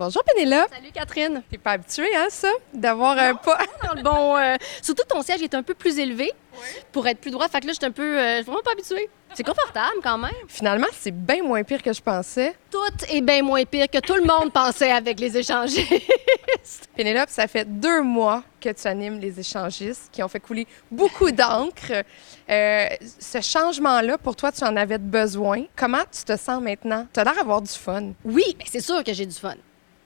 Bonjour Pénélope. Salut Catherine. T'es pas habituée, hein, ça? D'avoir un pas. Dans le bon, surtout ton siège est un peu plus élevé pour être plus droit. Fait que là, je suis un peu vraiment pas habituée. C'est confortable quand même. Finalement, c'est bien moins pire que je pensais. Tout est bien moins pire que tout le monde pensait avec les échangistes. Pénélope, ça fait 2 mois que tu animes les échangistes qui ont fait couler beaucoup d'encre. Ce changement-là, pour toi, tu en avais besoin. Comment tu te sens maintenant? Tu as l'air d'avoir du fun. Oui, ben, c'est sûr que j'ai du fun.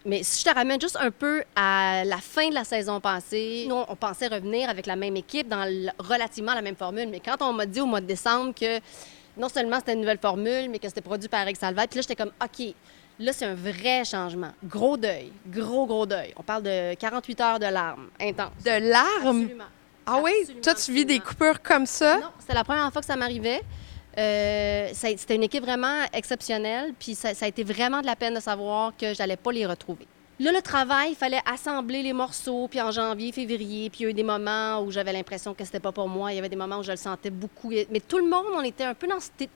Mais si je te ramène juste un peu à la fin de la saison passée, nous, on pensait revenir avec la même équipe dans relativement la même formule. Mais quand on m'a dit au mois de décembre que non seulement c'était une nouvelle formule, mais que c'était produit par Eric Salvaire, puis là, j'étais comme, OK, là, c'est un vrai changement. Gros deuil, gros deuil. On parle de 48 heures de larmes intenses. De larmes? Absolument. Ah oui? Absolument, Toi, tu vis des absolument. coupures comme ça? Non, c'était la première fois que ça m'arrivait. C'était une équipe vraiment exceptionnelle, puis ça a été vraiment de la peine de savoir que j'allais pas les retrouver. Là, le travail, il fallait assembler les morceaux, puis en janvier, février, puis il y a eu des moments où j'avais l'impression que c'était pas pour moi. Il y avait des moments où je le sentais beaucoup. Mais tout le monde, on était un peu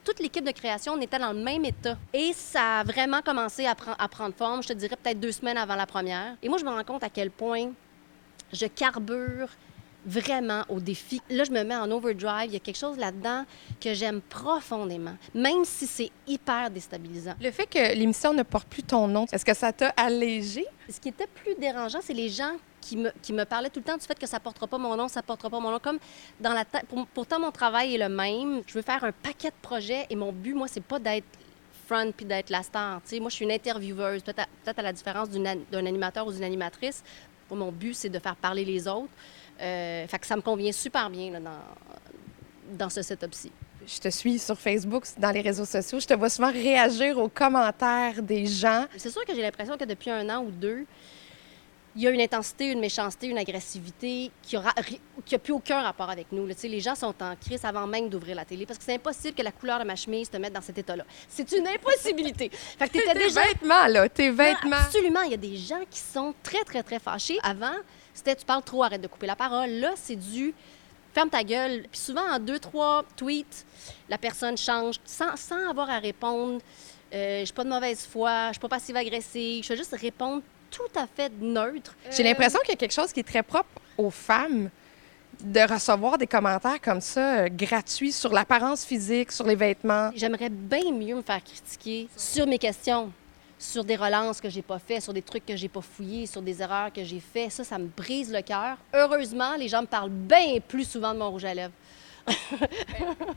toute l'équipe de création, on était dans le même état. Et ça a vraiment commencé à prendre forme, je te dirais peut-être 2 semaines avant la première. Et moi, je me rends compte à quel point je carbure vraiment au défi. Là, je me mets en overdrive. Il y a quelque chose là-dedans que j'aime profondément, même si c'est hyper déstabilisant. Le fait que l'émission ne porte plus ton nom, est-ce que ça t'a allégé? Ce qui était plus dérangeant, c'est les gens qui me parlaient tout le temps du fait que ça portera pas mon nom, ça portera pas mon nom. Comme dans la tête. Pourtant, mon travail est le même. Je veux faire un paquet de projets et mon but, moi, c'est pas d'être front puis d'être la star. Tu sais, moi, je suis une intervieweuse, peut-être à la différence d'un animateur ou d'une animatrice. Moi, mon but, c'est de faire parler les autres. Fait que ça me convient super bien là, dans ce setup-ci. Je te suis sur Facebook, dans les réseaux sociaux. Je te vois souvent réagir aux commentaires des gens. C'est sûr que j'ai l'impression que depuis 1 an ou 2, il y a une intensité, une méchanceté, une agressivité qui a plus aucun rapport avec nous. Là. Les gens sont en crise avant même d'ouvrir la télé parce que c'est impossible que la couleur de ma chemise te mette dans cet état-là. C'est une impossibilité. Fait que t'étais déjà... vêtements, là, tes vêtements. Non, absolument. Il y a des gens qui sont très fâchés. Avant, c'était « tu parles trop, arrête de couper la parole ». Là, c'est du « ferme ta gueule ». Puis souvent, en 2-3 tweets, la personne change sans avoir à répondre. Je suis pas de mauvaise foi, je suis pas passive-agressive. Je vais juste répondre tout à fait neutre. J'ai l'impression qu'il y a quelque chose qui est très propre aux femmes de recevoir des commentaires comme ça, gratuits, sur l'apparence physique, sur les vêtements. J'aimerais bien mieux me faire critiquer sur mes questions, sur des relances que j'ai pas fait, sur des trucs que j'ai pas fouillés, sur des erreurs que j'ai fait. Ça me brise le cœur. Heureusement, les gens me parlent bien plus souvent de mon rouge à lèvres.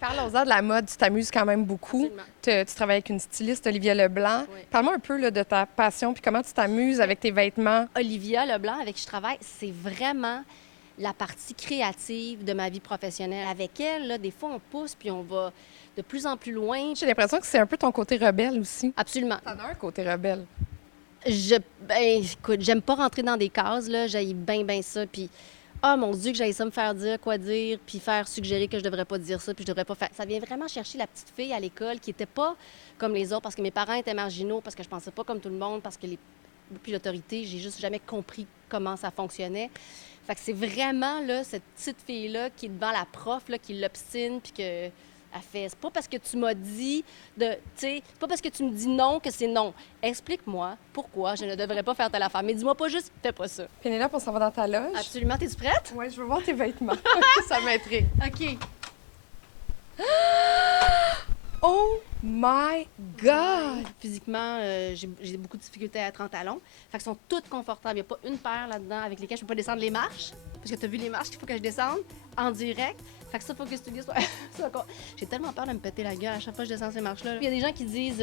Parlons-en de la mode, tu t'amuses quand même beaucoup. Tu travailles avec une styliste, Olivia Leblanc. Oui. Parle-moi un peu là, de ta passion, puis comment tu t'amuses avec tes vêtements. Olivia Leblanc, avec qui je travaille, c'est vraiment la partie créative de ma vie professionnelle. Avec elle, là, des fois, on pousse puis on va de plus en plus loin. J'ai l'impression que c'est un peu ton côté rebelle aussi. Absolument. T'en as un côté rebelle. Écoute, j'aime pas rentrer dans des cases, là. J'haïs bien ça. Puis, ah, mon Dieu, que j'aille ça me faire dire quoi dire, puis faire suggérer que je devrais pas dire ça, puis je devrais pas faire. Ça vient vraiment chercher la petite fille à l'école qui était pas comme les autres, parce que mes parents étaient marginaux, parce que je pensais pas comme tout le monde, parce que puis l'autorité, j'ai juste jamais compris comment ça fonctionnait. Fait que c'est vraiment, là, cette petite fille-là qui est devant la prof, là, qui l'obstine, puis que... Elle fait, c'est pas parce que tu m'as dit de, tu sais, c'est pas parce que tu me dis non que c'est non. Explique-moi pourquoi je ne devrais pas faire telle affaire. Mais dis-moi pas juste, fais pas ça. Pénélope, on s'en va dans ta loge. Absolument. T'es-tu prête? Oui, je veux voir tes vêtements. Ça m'intrigue. OK. Oh my God! Physiquement, j'ai beaucoup de difficultés à être en talons. Fait qu'ils sont toutes confortables. Il n'y a pas une paire là-dedans avec lesquelles je peux pas descendre les marches. Parce que tu as vu les marches qu'il faut que je descende en direct. Fait que ça, faut que ce studio soit... J'ai tellement peur de me péter la gueule à chaque fois que je descends ces marches-là. Il y a des gens qui disent...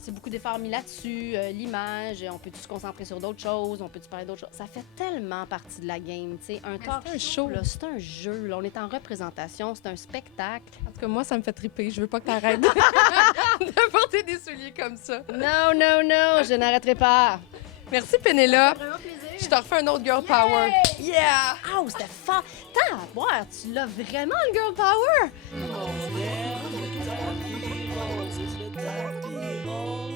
c'est beaucoup d'efforts mis là-dessus, l'image, on peut se concentrer sur d'autres choses, on peut parler d'autres choses. Ça fait tellement partie de la game, tu sais. Un talk show, là, c'est un jeu, là. On est en représentation, c'est un spectacle. En tout cas, moi, ça me fait triper. Je veux pas que t'arrêtes de porter des souliers comme ça. Non, je n'arrêterai pas. Merci, Pénélope. Vraiment plaisir. Je te refais un autre Girl Power. Yeah! Ah, c'était fort. Boire, tu l'as vraiment, le Girl Power. Oh, yeah, le tapis rose, le tapis rose.